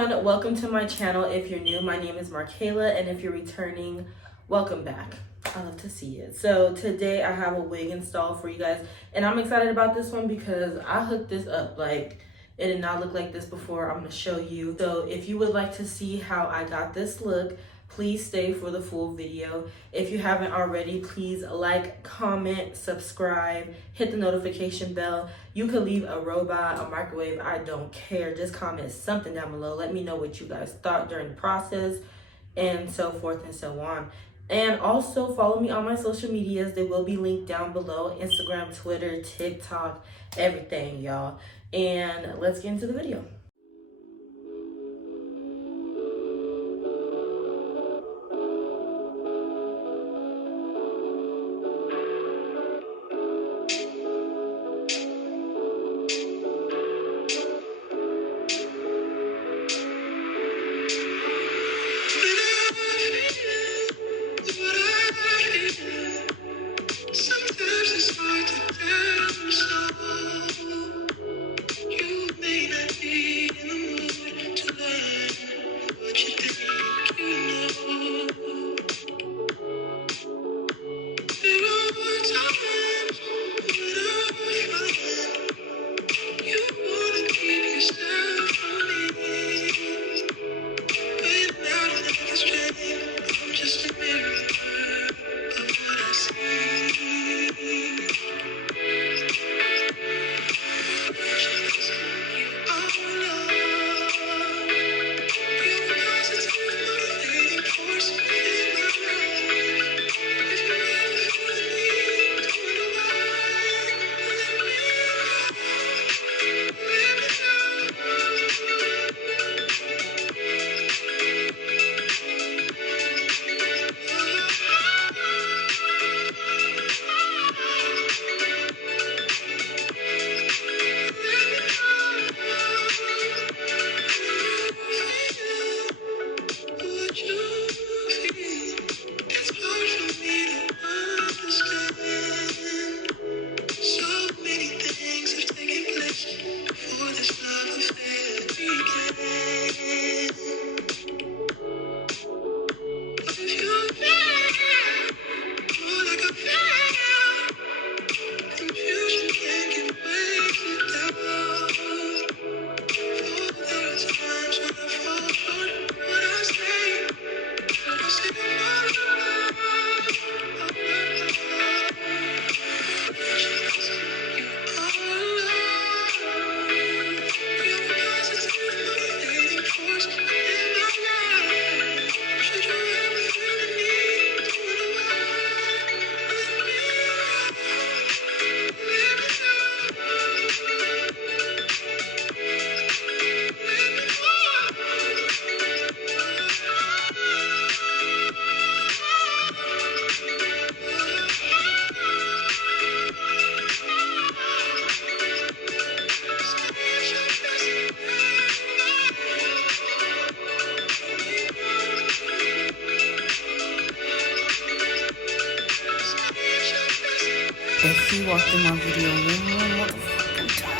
everyone, welcome to my channel. If you're new, my name is Markayla, and if you're returning, welcome back. I love to see it. So today I have a wig installed for you guys, and I'm excited about this one because I hooked this up. Like, it did not look like this before. I'm going to show you. So if you would like to see how I got this look, please stay for the full video. If you haven't already, please like, comment, subscribe, hit the notification bell. You could leave a robot, a microwave, I don't care. Just comment something down below. Let me know what you guys thought during the process, and so forth and so on. And also follow me on my social medias. They will be linked down below: Instagram, Twitter, TikTok, everything, y'all. And let's get into the video. If you watched my video one more motherfucking time.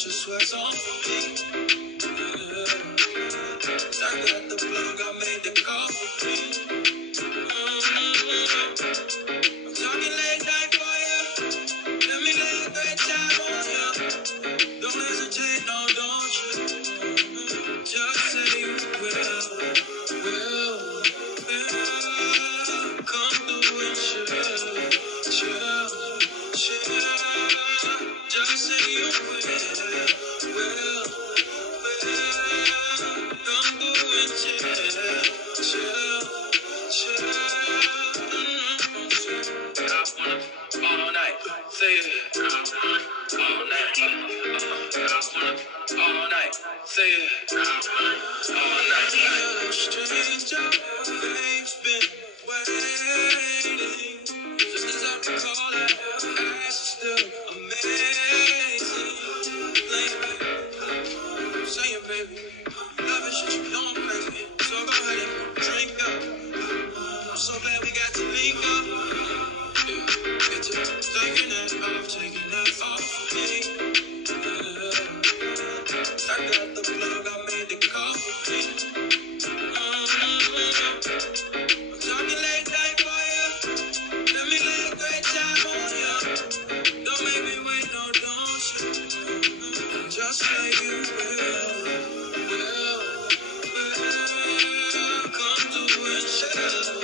put your sweats on for me. I got the plug, I made the call for me. I'm talking late night for you. Let me lay a great time on you. Don't hesitate, no, don't you? Just say you will. Come through and chill. Just say you will. Come through and chill. All night, say it. All night, all night, say it. All night, stranger, they've been waiting. Just as I recall it, eyes still amazing. Say it, baby. Love is shit, you know I'm crazy. So go ahead and drink up. I'm so glad we got to link up. Taking that off for me. I got the plug, I made the call for me. I'm talking late night for you. Let me lay a great time on you. Don't make me wait, no, don't you? Just say you will. Come through and chill.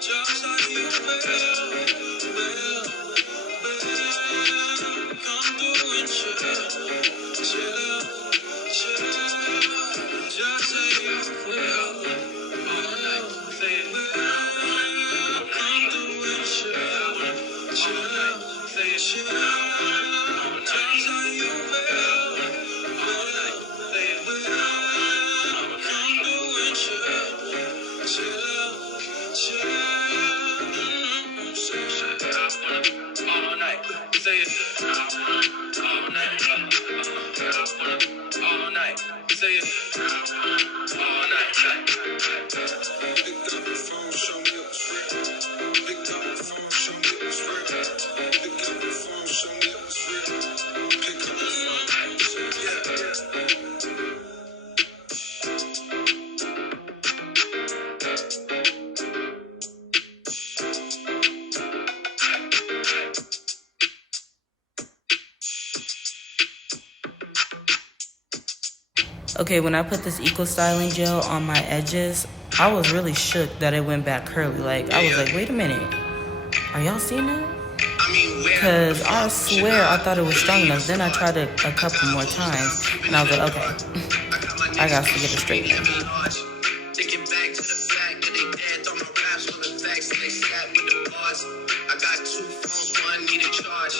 Just say you will. Come through and chill. Just say you will. All night, say it. Come through and chill. Say it. Just say you will. All night, say it. Come through and chill. All night, say it. All night, say it. All night. Pick up the phone, show me what's real. Pick up the phone, show me what's real. Pick up the phone, show me what's real. Pick up the phone, yeah. Okay, when I put this Eco Styling Gel on my edges, I was really shook that it went back curly. Like, I was like, wait a minute. Are y'all seeing that? Because I swear I thought it was strong enough. Then I tried it a couple more times, and I was like, okay, I got to get it straight now. Thinking back to the fact that they dead on my raps for the facts that they sat with the bars. I got two phones, one need a charge.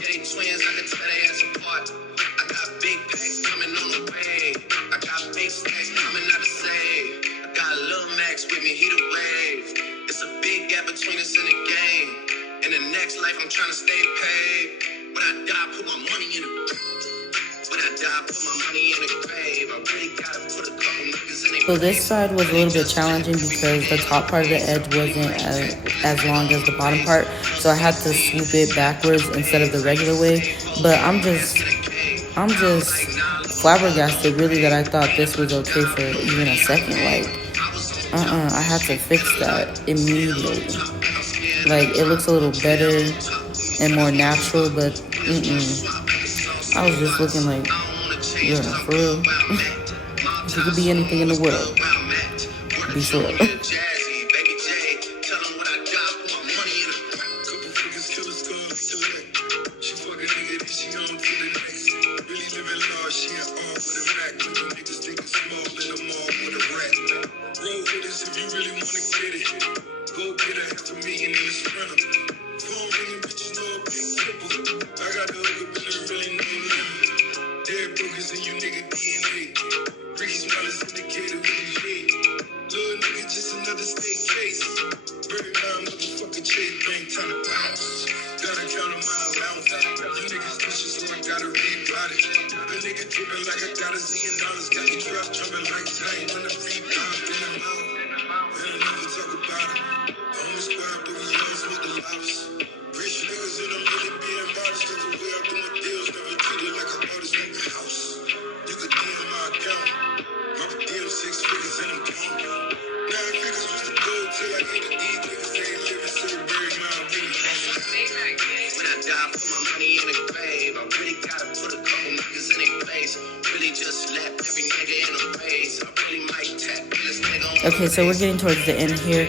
Yeah, they twins, I can tell they ass apart. I got big packs coming on the way. I got big stacks coming out to save. I got Lil Max with me, he the wave. It's a big gap between us in the game. In the next life, I'm trying to stay paid. When I die, put my money in the grave. I really gotta put a couple niggas in the grave. So this side was a little bit challenging because the top part of the edge wasn't as long as the bottom part. So I had to swoop it backwards instead of the regular way. But I'm just flabbergasted really that I thought this was okay for even a second. Like, I had to fix that immediately. Like, it looks a little better and more natural, but I was just looking like, yeah, for real. If you could be anything in the world, be sure. Rich niggas in the really being modest. I put my money in a grave. I really gotta put a couple niggas in their place. Really just let every nigga in a race. I really might tap this nigga on. Okay, so we're getting towards the end here.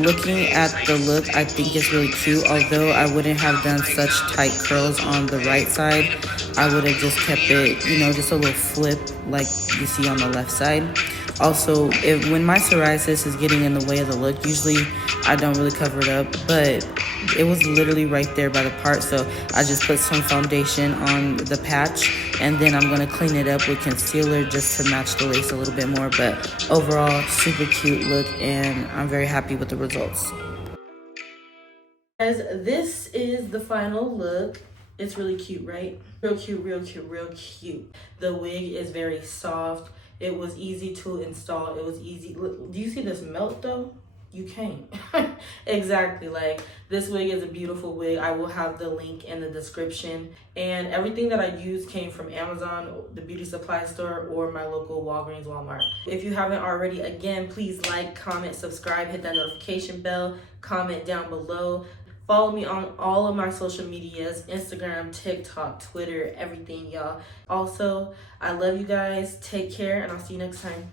Looking at the look, I think it's really cute. Although I wouldn't have done such tight curls on the right side, I would have just kept it, you know, just a little flip like you see on the left side. Also, when my psoriasis is getting in the way of the look, usually I don't really cover it up, but it was literally right there by the part, so I just put some foundation on the patch, and then I'm gonna clean it up with concealer just to match the lace a little bit more. But overall, super cute look, and I'm very happy with the results. Guys, this is the final look. It's really cute, right? Real cute, real cute, real cute. The wig is very soft. It was easy to install. It was easy. Look, do you see this melt though? You can't. Exactly. Like, this wig is a beautiful wig. I will have the link in the description. And everything that I used came from Amazon, the beauty supply store, or my local Walgreens, Walmart. If you haven't already, again, please like, comment, subscribe, hit that notification bell, comment down below. Follow me on all of my social medias, Instagram, TikTok, Twitter, everything, y'all. Also, I love you guys. Take care, and I'll see you next time.